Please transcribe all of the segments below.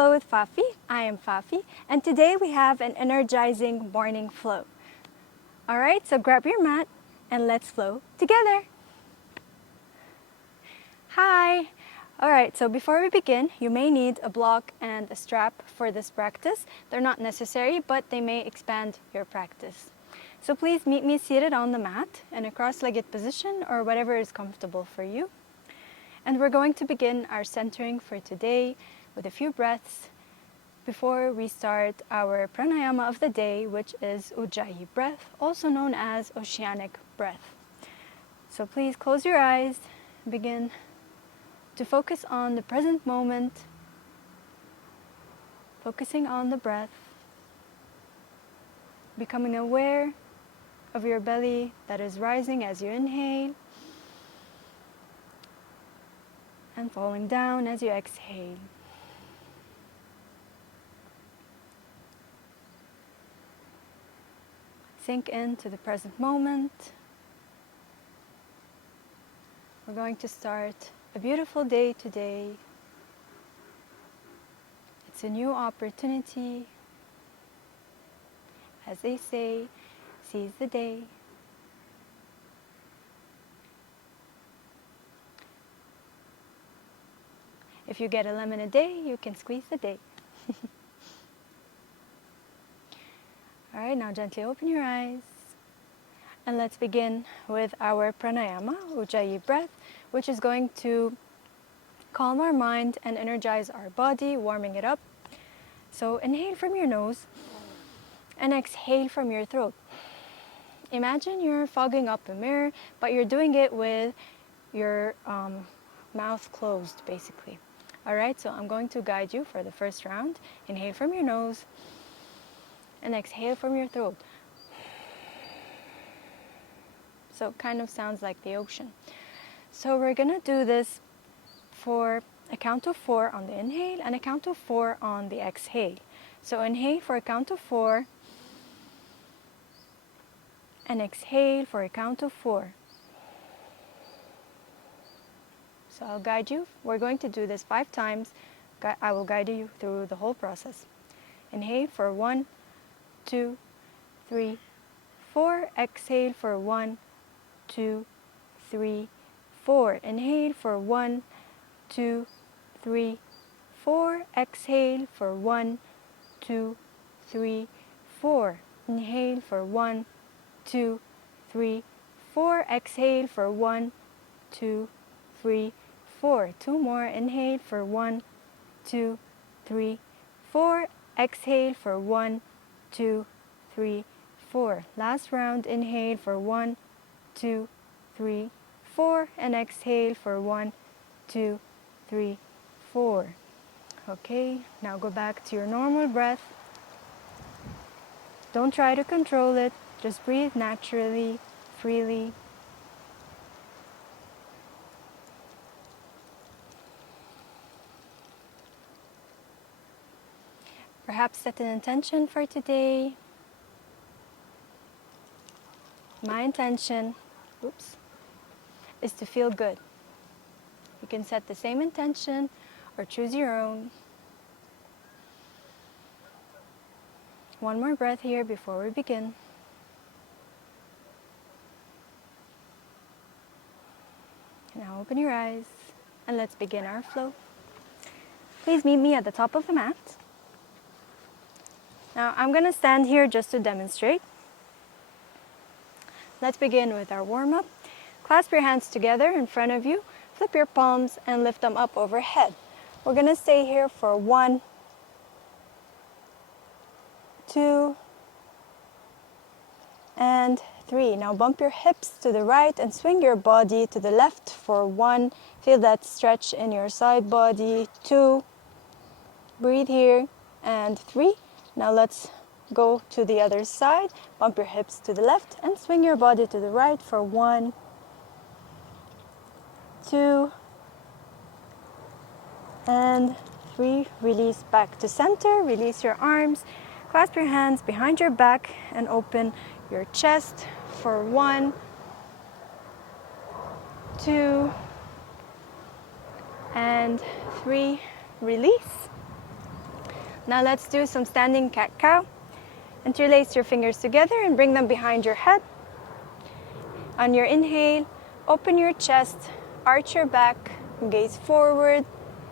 Flow with Fafi. I am Fafi, and today we have an energizing morning flow. Alright, so grab your mat and let's flow together. Hi! Alright, so before we begin, you may need a block and a strap for this practice. They're not necessary, but they may expand your practice. So please meet me seated on the mat in a cross-legged position or whatever is comfortable for you. And we're going to begin our centering for today with a few breaths before we start our pranayama of the day, which is Ujjayi breath, also known as oceanic breath. So please close your eyes, begin to focus on the present moment, focusing on the breath, becoming aware of your belly that is rising as you inhale and falling down as you exhale. Sink into the present moment. We're going to start a beautiful day today. It's a new opportunity. As they say, seize the day. If you get a lemon a day, you can squeeze the day. Alright, now gently open your eyes. And let's begin with our pranayama, Ujjayi breath, which is going to calm our mind and energize our body, warming it up. So inhale from your nose and exhale from your throat. Imagine you're fogging up a mirror, but you're doing it with your mouth closed, basically. Alright, so I'm going to guide you for the first round. Inhale from your nose and exhale from your throat. So it kind of sounds like the ocean. So we're going to do this for a count of 4 on the inhale and a count of 4 on the exhale. So inhale for a count of 4 and exhale for a count of 4. So I'll guide you. We're going to do this 5 times. I will guide you through the whole process. Inhale for 1, 2, 3, 4. Exhale for 1, 2, 3, 4. Inhale for 1, 2, 3, 4. Exhale for 1, 2, 3, 4. Inhale for 1, 2, 3, 4. Exhale for 1, 2, 3, 4. 2 more. Inhale for 1, 2, 3, 4. Exhale for 1, 2, 3, 4. Last round. Inhale for 1, 2, 3, 4. And exhale for 1, 2, 3, 4. Okay, now go back to your normal breath. Don't try to control it. Just breathe naturally, freely. Perhaps set an intention for today. My intention, is to feel good. You can set the same intention or choose your own. One more breath here before we begin. Now open your eyes and let's begin our flow. Please meet me at the top of the mat. Now I'm going to stand here just to demonstrate. Let's begin with our warm-up. Clasp your hands together in front of you, flip your palms and lift them up overhead. We're going to stay here for 1, 2, and 3. Now bump your hips to the right and swing your body to the left for 1. Feel that stretch in your side body. 2, breathe here, and 3. Now let's go to the other side. Bump your hips to the left and swing your body to the right for 1, 2, and 3. Release back to center. Release your arms. Clasp your hands behind your back and open your chest for 1, 2, and 3. Release. Now let's do some standing cat-cow. Interlace your fingers together and bring them behind your head. On your inhale, open your chest, arch your back, gaze forward,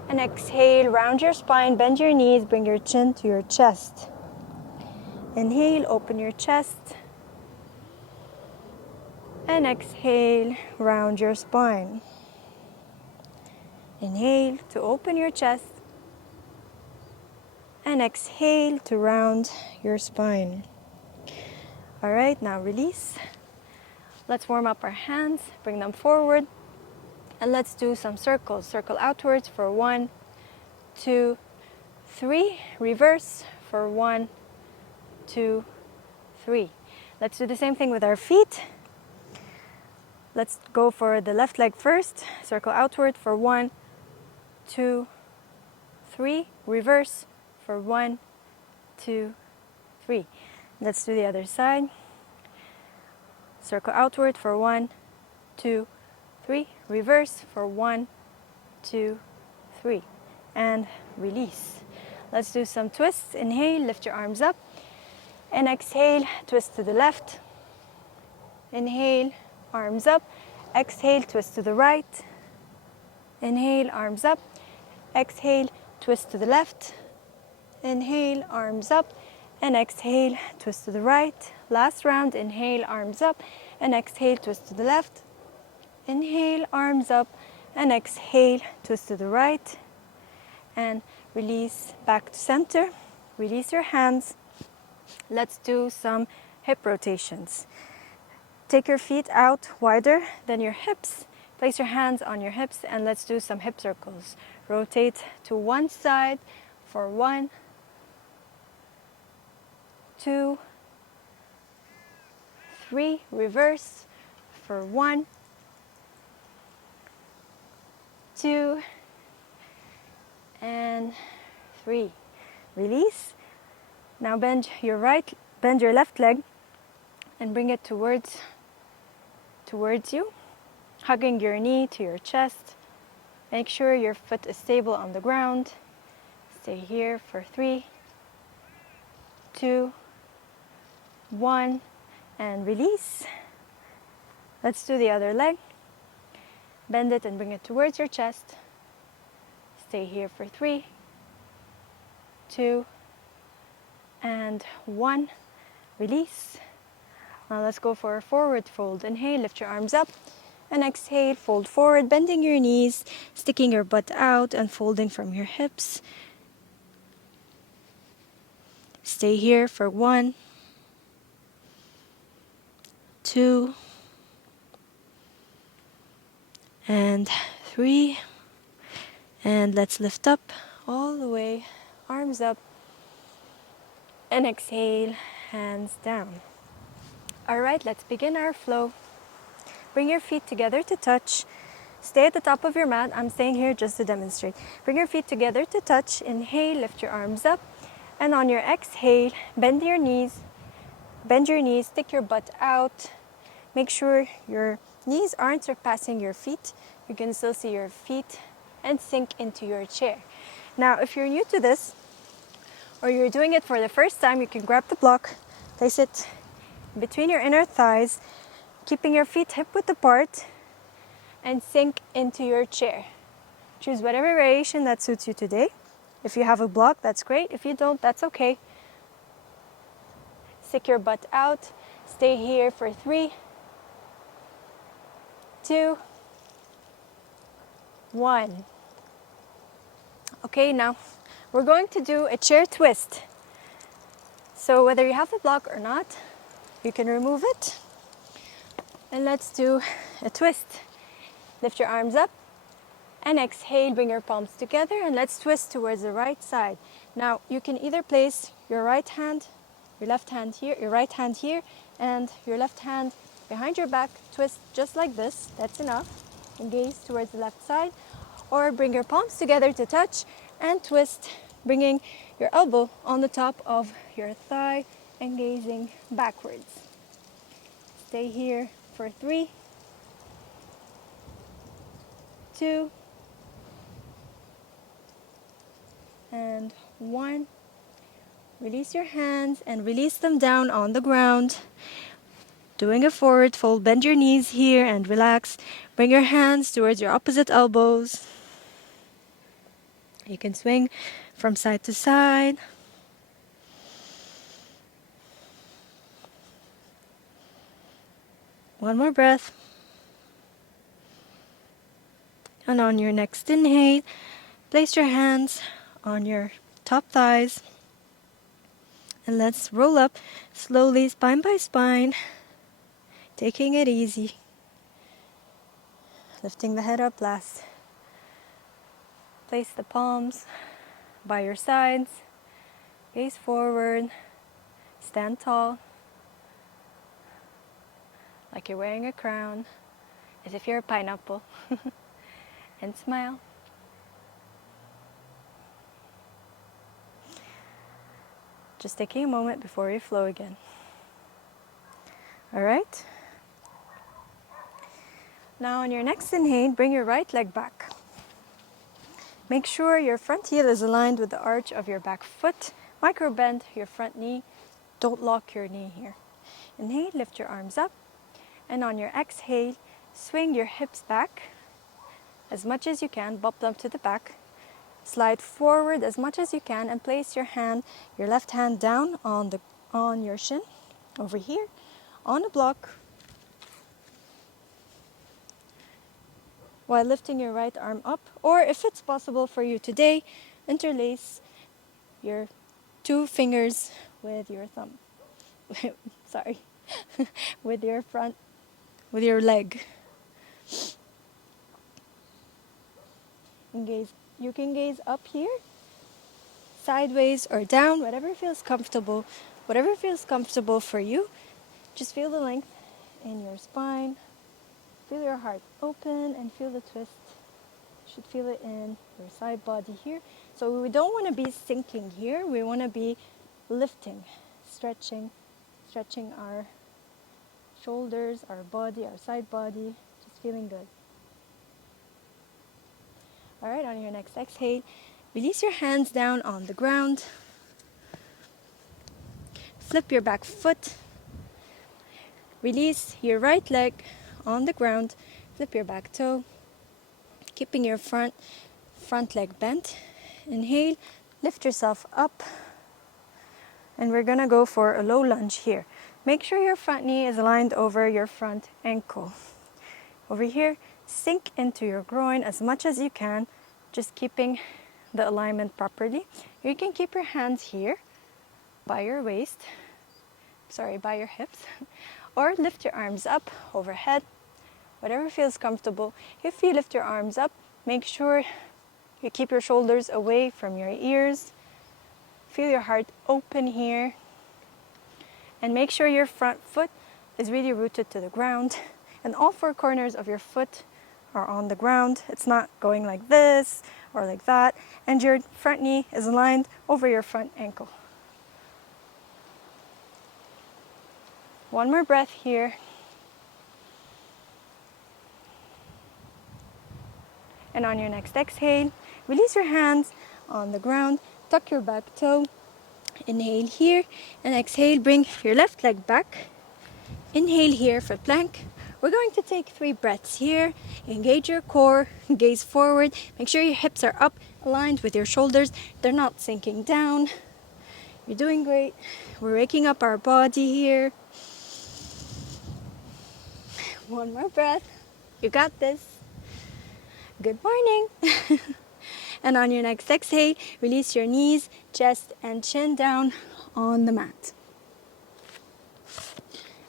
and exhale, round your spine, bend your knees, bring your chin to your chest. Inhale, open your chest, and exhale, round your spine. Inhale to open your chest, and exhale to round your spine. All right, now release. Let's warm up our hands, bring them forward, and let's do some circles. Circle outwards for 1, 2, 3. Reverse for 1, 2, 3. Let's do the same thing with our feet. Let's go for the left leg first. Circle outward for 1, 2, 3. Reverse for 1, 2, 3. Let's do the other side. Circle outward for 1, 2, 3. Reverse for 1, 2, 3. And release. Let's do some twists. Inhale, lift your arms up. And exhale, twist to the left. Inhale, arms up. Exhale, twist to the right. Inhale, arms up. Exhale, twist to the left. Inhale, arms up. And exhale, twist to the right. Last round, inhale, arms up. And exhale, twist to the left. Inhale, arms up. And exhale, twist to the right. And release back to center. Release your hands. Let's do some hip rotations. Take your feet out wider than your hips. Place your hands on your hips and let's do some hip circles. Rotate to one side for 1, 2, 3. Reverse for 1, 2, and 3. Release. Now bend your left leg and bring it towards you, hugging your knee to your chest. Make sure your foot is stable on the ground. Stay here for 3, 2, 1, and release. Let's do the other leg. Bend it and bring it towards your chest. Stay here for 3, 2, and 1. Release. Now let's go for a forward fold. Inhale, lift your arms up. And exhale, fold forward, bending your knees, sticking your butt out and folding from your hips. Stay here for 1, 2, and 3. And let's lift up all the way, arms up. And exhale, hands down. All right, let's begin our flow. Bring your feet together to touch. Stay at the top of your mat. I'm staying here just to demonstrate. Bring your feet together to touch. Inhale, lift your arms up. And on your exhale, bend your knees. Bend your knees, stick your butt out. Make sure your knees aren't surpassing your feet. You can still see your feet and sink into your chair. Now, if you're new to this, or you're doing it for the first time, you can grab the block, place it between your inner thighs, keeping your feet hip-width apart, and sink into your chair. Choose whatever variation that suits you today. If you have a block, that's great. If you don't, that's okay. Stick your butt out. Stay here for 3, 2, 1. Okay, now we're going to do a chair twist. So whether you have the block or not, you can remove it. And let's do a twist. Lift your arms up and exhale, bring your palms together and let's twist towards the right side. Now you can either place your right hand, your left hand here, your right hand here, and your left hand behind your back. Twist just like this, that's enough. And gaze towards the left side. Or bring your palms together to touch and twist, bringing your elbow on the top of your thigh and gazing backwards. Stay here for 3, 2, and 1. Release your hands and release them down on the ground. Doing a forward fold, bend your knees here and relax. Bring your hands towards your opposite elbows. You can swing from side to side. One more breath. And on your next inhale, place your hands on your top thighs. And let's roll up slowly, spine by spine, taking it easy. Lifting the head up last. Place the palms by your sides. Gaze forward. Stand tall. Like you're wearing a crown. As if you're a pineapple. And smile. Just taking a moment before we flow again. Alright? Now on your next inhale, bring your right leg back. Make sure your front heel is aligned with the arch of your back foot. Micro bend your front knee. Don't lock your knee here. Inhale, lift your arms up. And on your exhale, swing your hips back as much as you can. Bump them to the back. Slide forward as much as you can and place your left hand down on your shin, over here, on the block, while lifting your right arm up. Or if it's possible for you today, interlace your two fingers with your thumb. Sorry, with your leg. And you can gaze up here, sideways or down, whatever feels comfortable for you. Just feel the length in your spine. Feel your heart open and feel the twist. You should feel it in your side body here. So we don't want to be sinking here. We want to be lifting, stretching our shoulders, our body, our side body. Just feeling good. All right, on your next exhale, release your hands down on the ground. Flip your back foot. Release your right leg on the ground. Flip your back toe. Keeping your front leg bent. Inhale, lift yourself up. And we're going to go for a low lunge here. Make sure your front knee is aligned over your front ankle. Over here, sink into your groin as much as you can, just keeping the alignment properly. You can keep your hands here by your waist, by your hips, or lift your arms up overhead, whatever feels comfortable. If you lift your arms up, make sure you keep your shoulders away from your ears. Feel your heart open here, and make sure your front foot is really rooted to the ground. And all four corners of your foot are on the ground. It's not going like this or like that. And your front knee is aligned over your front ankle. One more breath here. And on your next exhale, release your hands on the ground. Tuck your back toe. Inhale here. And exhale, bring your left leg back. Inhale here for plank. We're going to take 3 breaths here. Engage your core, gaze forward. Make sure your hips are up, aligned with your shoulders. They're not sinking down. You're doing great. We're waking up our body here. One more breath. You got this. Good morning. And on your next exhale, release your knees, chest, and chin down on the mat.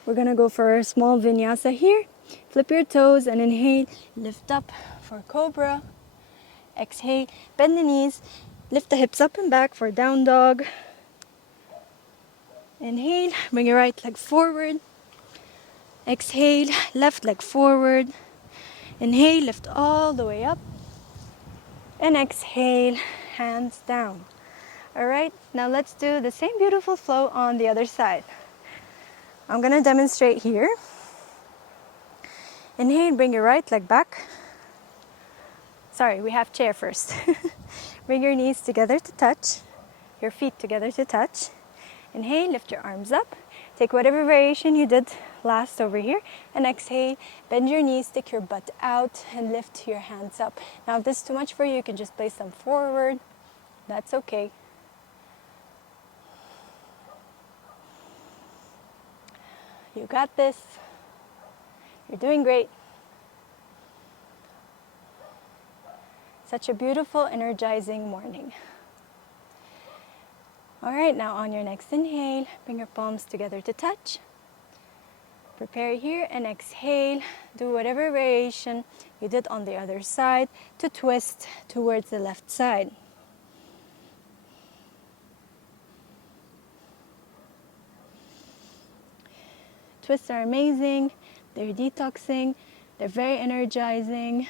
We're going to go for a small vinyasa here. Flip your toes and inhale. Lift up for cobra. Exhale. Bend the knees. Lift the hips up and back for down dog. Inhale. Bring your right leg forward. Exhale. Left leg forward. Inhale. Lift all the way up. And exhale. Hands down. Alright, now let's do the same beautiful flow on the other side. I'm going to demonstrate here. Inhale, bring your right leg back. Sorry, we have chair first. Bring your knees together to touch. Your feet together to touch. Inhale, lift your arms up. Take whatever variation you did last over here. And exhale, bend your knees, stick your butt out, and lift your hands up. Now if this is too much for you, you can just place them forward. That's okay. You got this. You're doing great. Such a beautiful, energizing morning. All right, now on your next inhale, bring your palms together to touch. Prepare here and exhale. Do whatever variation you did on the other side to twist towards the left side. Twists are amazing. They're detoxing. They're very energizing.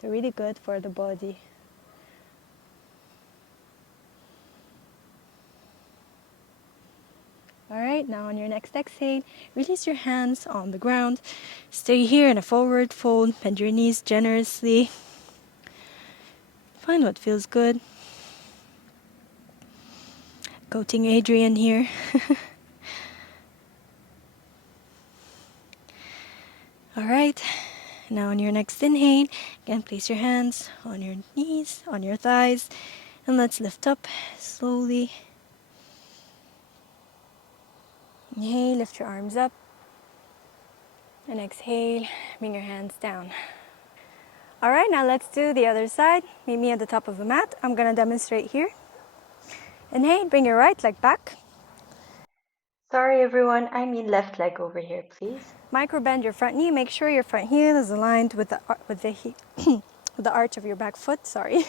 They're really good for the body. All right, now on your next exhale, release your hands on the ground. Stay here in a forward fold. Bend your knees generously. Find what feels good. Coaching Adrian here. All right, now on your next inhale, again place your hands on your knees, on your thighs, and let's lift up slowly. Inhale, lift your arms up, and exhale, bring your hands down. All right, now let's do the other side. Meet me at the top of the mat. I'm gonna demonstrate here. Inhale, bring your right leg back. Sorry everyone, I mean left leg over here, please. Micro bend your front knee. Make sure your front heel is aligned with the with the arch of your back foot. Sorry.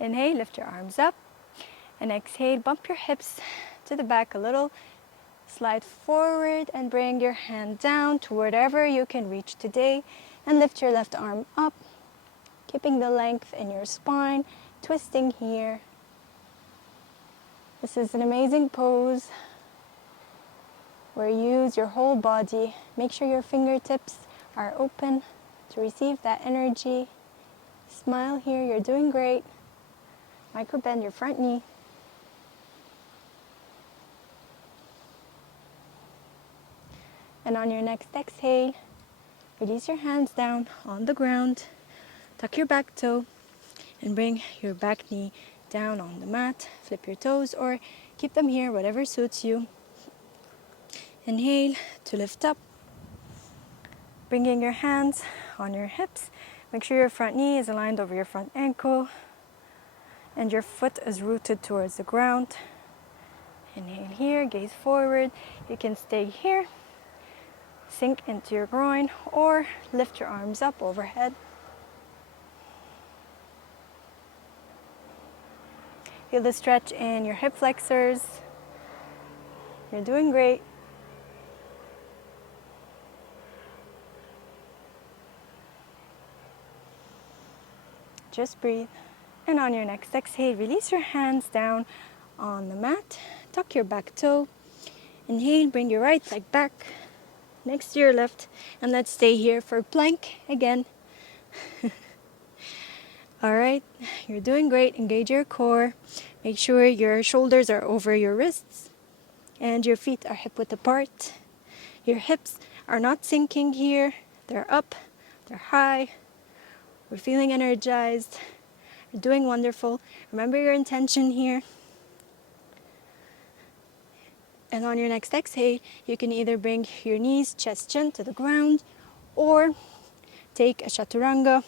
Inhale, lift your arms up, and exhale, bump your hips to the back a little. Slide forward and bring your hand down to wherever you can reach today, and lift your left arm up, keeping the length in your spine, twisting here. This is an amazing pose where you use your whole body. Make sure your fingertips are open to receive that energy. Smile here, you're doing great. Micro bend your front knee. And on your next exhale, release your hands down on the ground. Tuck your back toe and bring your back knee down on the mat. Flip your toes or keep them here, whatever suits you. Inhale to lift up, bringing your hands on your hips. Make sure your front knee is aligned over your front ankle and your foot is rooted towards the ground. Inhale here, gaze forward. You can stay here, sink into your groin, or lift your arms up overhead. Feel the stretch in your hip flexors. You're doing great. Just breathe. And on your next exhale, release your hands down on the mat. Tuck your back toe. Inhale, bring your right leg back next to your left. And let's stay here for plank again. All right, you're doing great. Engage your core. Make sure your shoulders are over your wrists and your feet are hip width apart. Your hips are not sinking here. They're up, they're high. We're feeling energized. You're doing wonderful. Remember your intention here. And on your next exhale, you can either bring your knees, chest, chin to the ground, or take a chaturanga,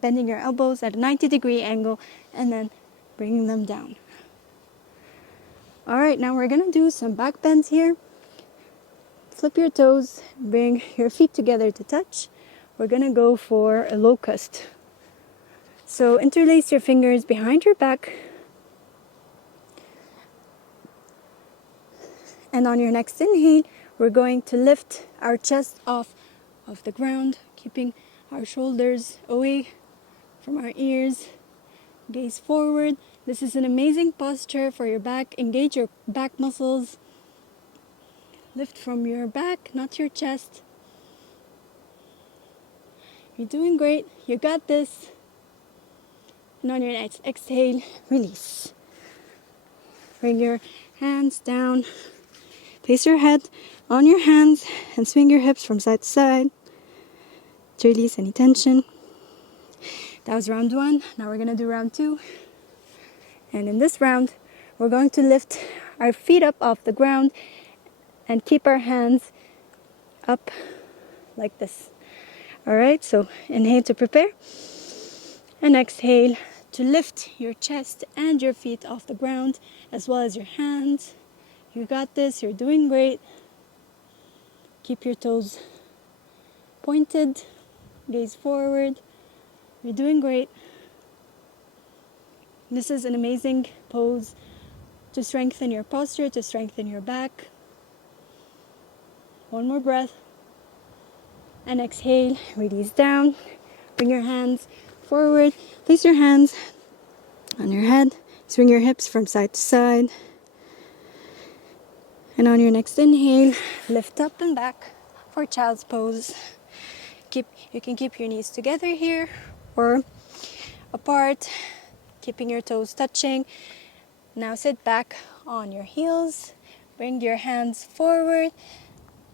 bending your elbows at a 90-degree angle, and then bringing them down. All right, now we're gonna do some back bends here. Flip your toes, bring your feet together to touch. We're gonna go for a locust. So interlace your fingers behind your back. And on your next inhale, we're going to lift our chest off of the ground, keeping our shoulders away from our ears. Gaze forward. This is an amazing posture for your back. Engage your back muscles. Lift from your back, not your chest. You're doing great. You got this. And on your next exhale, release. Bring your hands down. Place your head on your hands and swing your hips from side to side to release any tension. That was round 1. Now we're going to do round 2. And in this round, we're going to lift our feet up off the ground and keep our hands up like this. Alright, so inhale to prepare. And exhale to lift your chest and your feet off the ground as well as your hands. You got this, you're doing great. Keep your toes pointed, gaze forward. You're doing great. This is an amazing pose to strengthen your posture, to strengthen your back. One more breath. And exhale, release down. Bring your hands forward. Place your hands on your head. Swing your hips from side to side. And on your next inhale, lift up and back for child's pose. You can keep your knees together here or apart, keeping your toes touching. Now sit back on your heels. Bring your hands forward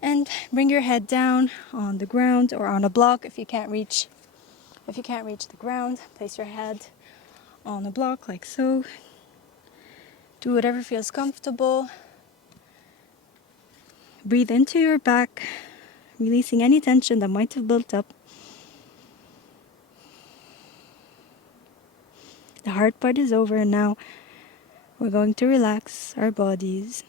and bring your head down on the ground or on a block if you can't reach the ground. Place your head on a block like so. Do whatever feels comfortable. Breathe into your back, releasing any tension that might have built up. The hard part is over and now we're going to relax our bodies.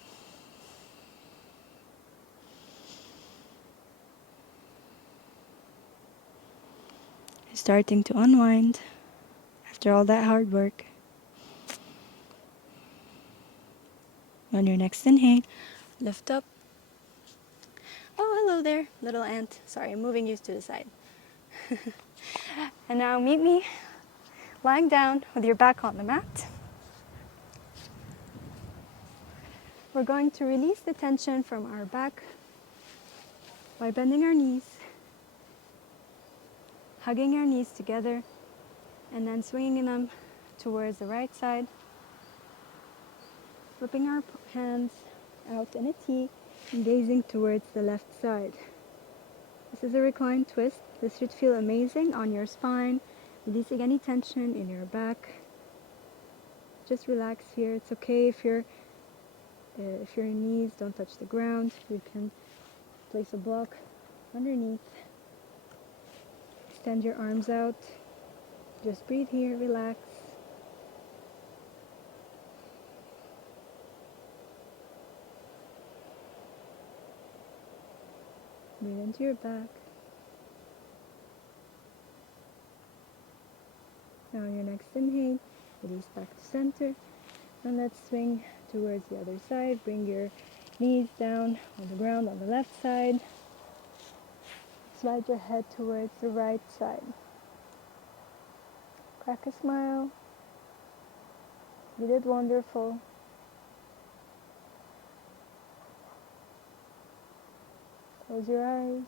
Starting to unwind after all that hard work. On your next inhale, lift up. Oh, hello there, little ant. Sorry, I'm moving you to the side. And now meet me lying down with your back on the mat. We're going to release the tension from our back by bending our knees, hugging our knees together, and then swinging them towards the right side, flipping our hands out in a T and gazing towards the left side. This is a reclined twist. This should feel amazing on your spine, releasing any tension in your back. Just relax here. It's okay if your knees don't touch the ground. You can place a block underneath. Extend your arms out. Just breathe here, relax. Breathe into your back. Now on your next inhale, release back to center. And let's swing towards the other side. Bring your knees down on the ground on the left side. Slide your head towards the right side. Crack a smile. You did wonderful. Close your eyes.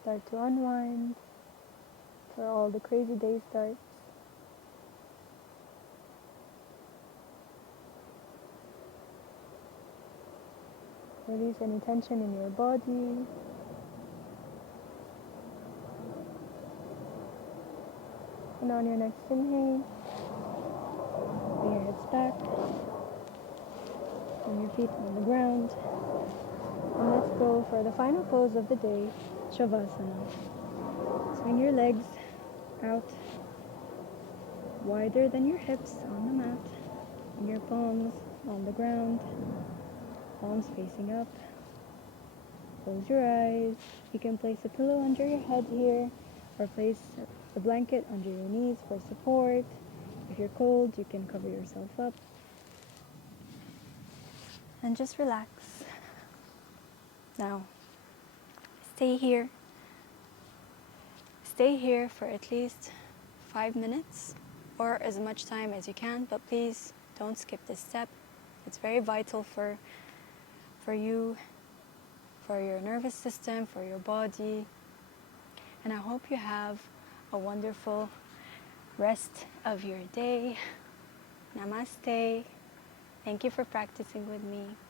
Start to unwind for all the crazy day starts. Release any tension in your body. And on your next inhale, bring your hips back and your feet on the ground. And let's go for the final pose of the day, shavasana. Swing your legs out wider than your hips on the mat, and your palms on the ground, palms facing up. Close your eyes. You can place a pillow under your head here, or place a blanket under your knees for support. If you're cold, you can cover yourself up. And just relax. Now, stay here. Stay here for at least 5 minutes or as much time as you can, but please don't skip this step. It's very vital for you, for your nervous system, for your body. And I hope you have a wonderful rest of your day. Namaste. Namaste. Thank you for practicing with me.